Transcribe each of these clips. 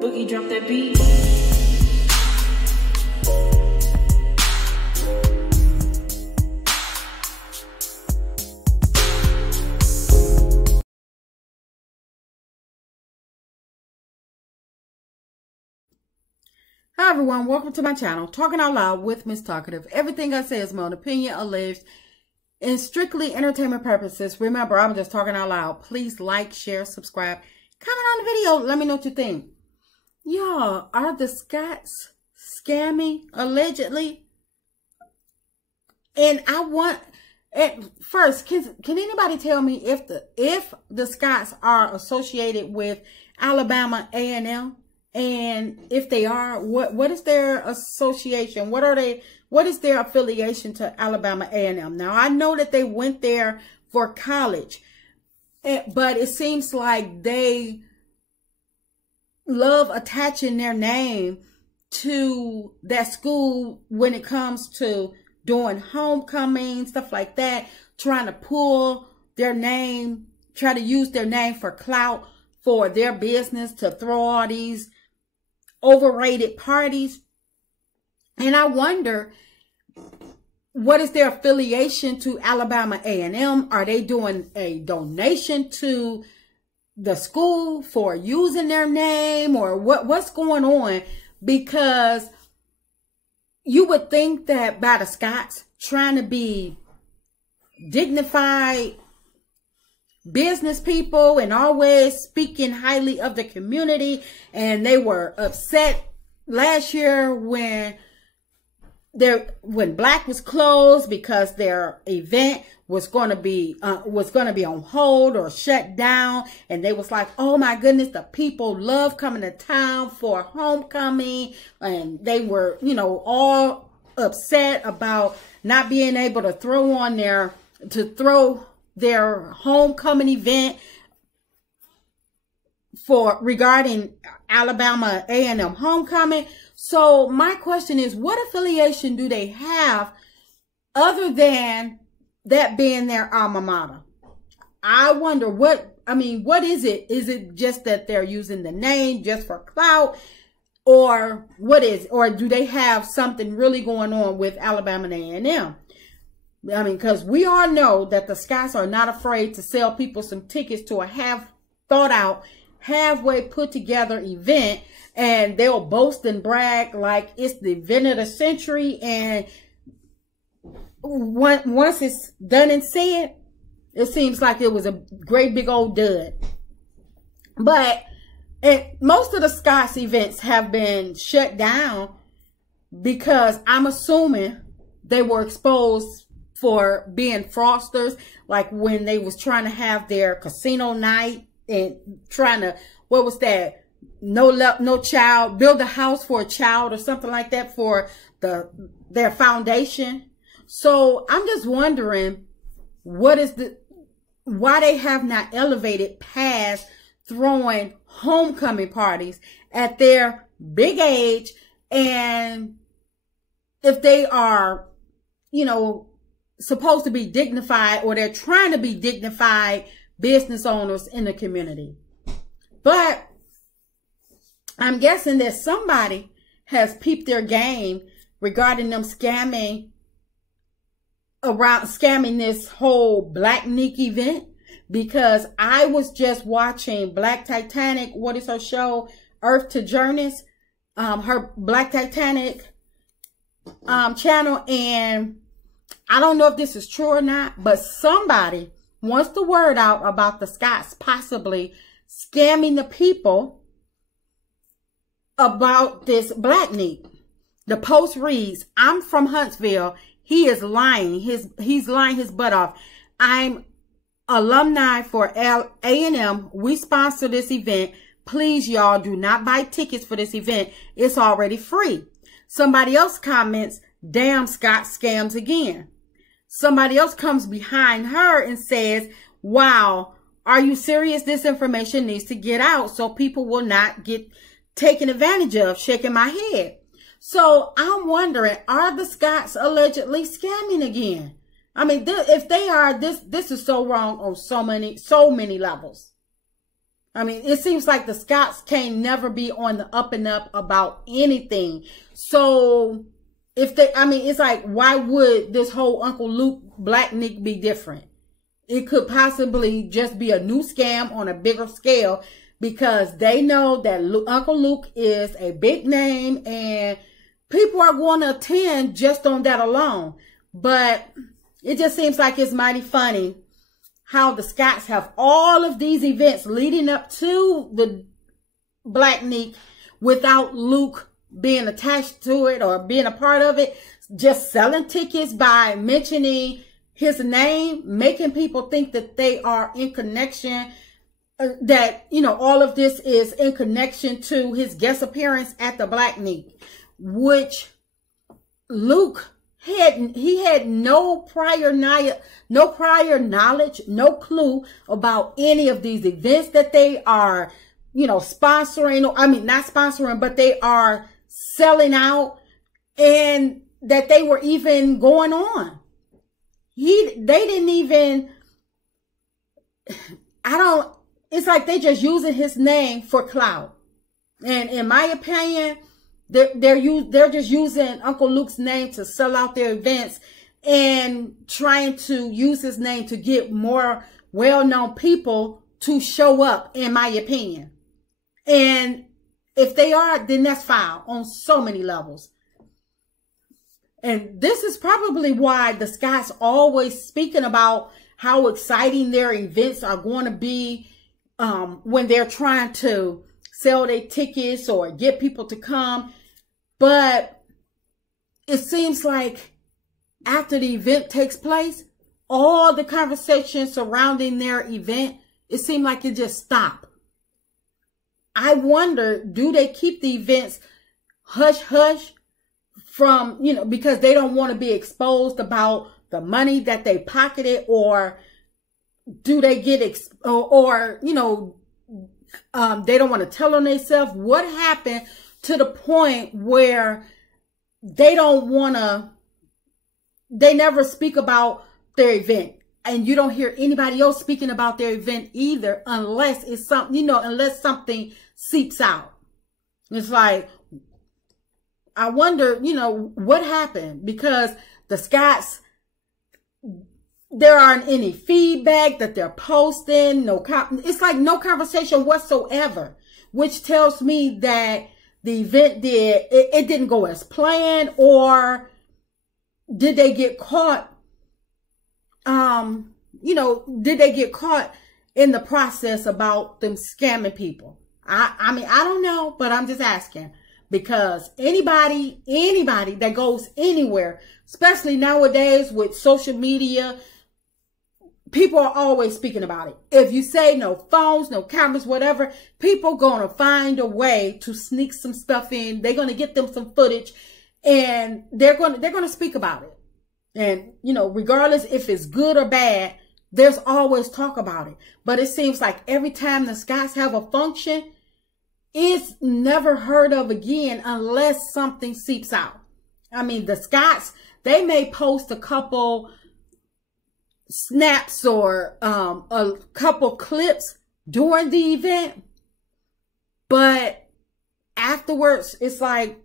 Boogie drop that beat. Hi everyone, welcome to my channel, Talking Out Loud with Miss Talkative. Everything I say is my own opinion, alleged, and strictly entertainment purposes. Remember, I'm just talking out loud. Please like, share, subscribe, comment on the video. Let me know what you think. Y'all, are the Scotts scamming, allegedly? And I want, at first, can anybody tell me if the Scotts are associated with Alabama A&M? And if they are, what is their association? What is their affiliation to Alabama A&M? Now, I know that they went there for college, but it seems like they love attaching their name to that school when it comes to doing homecoming, stuff like that, trying to pull their name, try to use their name for clout for their business, to throw all these overrated parties. And I wonder, what is their affiliation to Alabama A&M? Are they doing a donation to the school for using their name, or what's going on? Because you would think that by the Scotts trying to be dignified business people and always speaking highly of the community, and they were upset last year when Black was closed because their event was going to be on hold or shut down, and they was like, oh my goodness, the people love coming to town for homecoming, and they were, you know, all upset about not being able to throw their homecoming event regarding Alabama A&M homecoming. So my question is, what affiliation do they have other than that being their alma mater? I wonder what is it? Is it just that they're using the name just for clout, or what is it? Or do they have something really going on with Alabama A&M? I mean, because we all know that the Scotts are not afraid to sell people some tickets to a half thought out, halfway put together event, and they'll boast and brag like it's the event of the century. And once it's done and said, it seems like it was a great big old dud. But most of the Scotts events have been shut down because I'm assuming they were exposed for being fraudsters, like when they was trying to have their casino night and trying to, what was that? No child, build a house for a child or something like that for their foundation. So I'm just wondering, why they have not elevated past throwing homecoming parties at their big age, and if they are, you know, supposed to be dignified, or they're trying to be dignified business owners in the community. But I'm guessing that somebody has peeped their game regarding them scamming this whole Black Nick event, because I was just watching Black Titanic, what is her show, Earth to Journeys, her Black Titanic channel, and I don't know if this is true or not, but somebody wants the word out about the Scotts possibly scamming the people about this Black Nick. The post reads, I'm from Huntsville. He is lying. He's lying his butt off. I'm alumni for A&M. We sponsor this event. Please, y'all, do not buy tickets for this event. It's already free. Somebody else comments, damn, Scott scams again. Somebody else comes behind her and says, wow, are you serious? This information needs to get out so people will not get taken advantage of. Shaking my head. So I'm wondering, are the Scotts allegedly scamming again? I mean, if they are, this is so wrong on so many levels. I mean, it seems like the Scotts can never be on the up and up about anything. So if they, I mean, it's like, why would this whole Uncle Luke Black Nick be different? It could possibly just be a new scam on a bigger scale, because they know that Uncle Luke is a big name and people are going to attend just on that alone. But it just seems like it's mighty funny how the Scotts have all of these events leading up to the Black Nick without Luke being attached to it or being a part of it, just selling tickets by mentioning his name, making people think that they are in connection, that, you know, all of this is in connection to his guest appearance at the Black Nick, which Luke had no prior knowledge, no clue about any of these events that they are, you know, sponsoring. I mean, not sponsoring, but they are selling out, and that they were even going on. They didn't even, it's like they just using his name for clout. And in my opinion, they're just using Uncle Luke's name to sell out their events and trying to use his name to get more well-known people to show up, in my opinion. And if they are, then that's foul on so many levels. And this is probably why the Scotts always speaking about how exciting their events are going to be when they're trying to sell their tickets or get people to come. But it seems like after the event takes place, all the conversation surrounding their event, it seemed like it just stopped. I wonder, do they keep the events hush-hush from, you know, because they don't want to be exposed about the money that they pocketed, or do they get, you know, they don't want to tell on themselves? What happened to the point where they don't want to, they never speak about their event, and you don't hear anybody else speaking about their event either, unless it's something, you know, unless something seeps out. It's like, I wonder, you know, what happened, because the Scotts, there aren't any feedback that they're posting. It's like no conversation whatsoever, which tells me that the event it didn't go as planned, or did they get caught? You know, did they get caught in the process about them scamming people? I mean, I don't know, but I'm just asking, because anybody that goes anywhere, especially nowadays with social media, people are always speaking about it. If you say no phones, no cameras, whatever, people gonna find a way to sneak some stuff in. They're gonna get them some footage, and they're gonna speak about it. And, you know, regardless if it's good or bad, there's always talk about it. But it seems like every time the Scotts have a function, it's never heard of again unless something seeps out. I mean, the Scotts, they may post a couple snaps or a couple clips during the event, but afterwards, it's like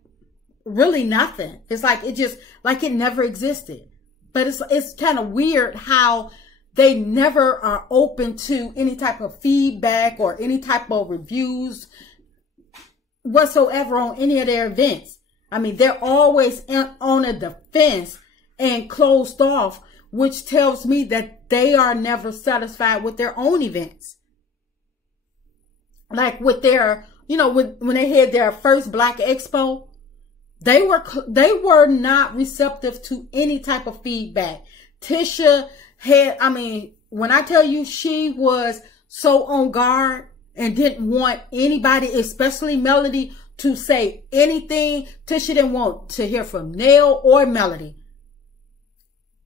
really nothing. It's like it just, like it never existed. But it's kind of weird how they never are open to any type of feedback or any type of reviews whatsoever on any of their events. I mean, they're always on a defense and closed off, which tells me that they are never satisfied with their own events. Like with their, you know, when they had their first Black Expo, they were not receptive to any type of feedback. Tisha had, I mean, when I tell you, she was so on guard and didn't want anybody, especially Melody, to say anything. Tisha didn't want to hear from Nell or Melody.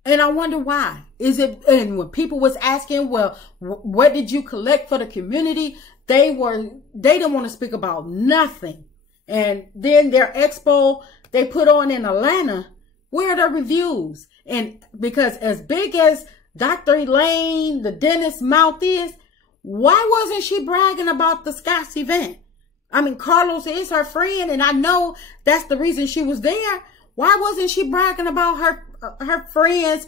And I wonder why. Is it, and when people was asking, well, what did you collect for the community? They didn't want to speak about nothing. And then their expo they put on in Atlanta, where are the reviews? And because as big as Dr. Elaine, the dentist's mouth is, Why wasn't she bragging about the Scott's event? I mean, Carlos is her friend, and I know that's the reason she was there. Why wasn't she bragging about her friend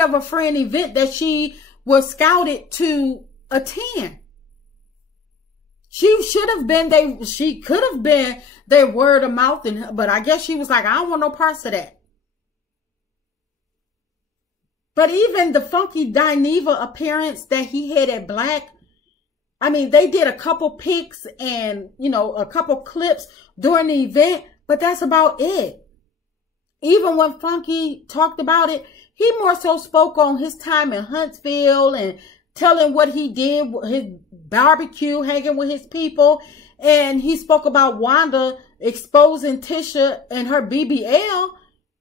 of a friend event that she was scouted to attend? She should have been, she could have been their word of mouth, but I guess she was like, I don't want no parts of that. But even the Funky Dineva appearance that he had at Black, I mean, they did a couple pics and, you know, a couple clips during the event, but that's about it. Even when Funky talked about it, he more so spoke on his time in Huntsville and telling what he did, his barbecue, hanging with his people. And he spoke about Wanda exposing Tisha and her BBL.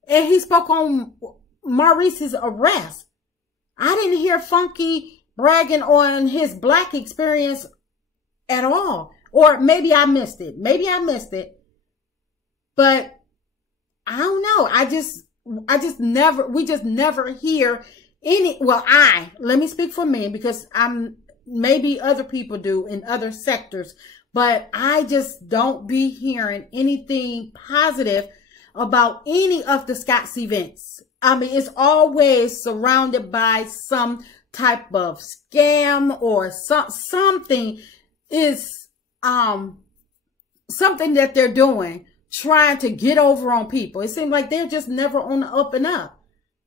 And he spoke on Maurice's arrest. I didn't hear Funky bragging on his Black experience at all. Or maybe I missed it. But I don't know. We just never hear any, well, let me speak for me, because maybe other people do in other sectors, but I just don't be hearing anything positive about any of the Scott's events. I mean, it's always surrounded by some type of scam or something is, something that they're doing, trying to get over on people. It seems like they're just never on the up and up.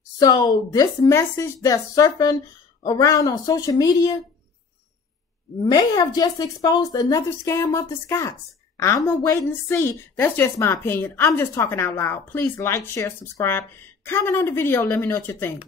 So this message that's surfing around on social media may have just exposed another scam of the Scotts. I'm gonna wait and see. That's just my opinion. I'm just talking out loud. Please like, share, subscribe, comment on the video. Let me know what you think.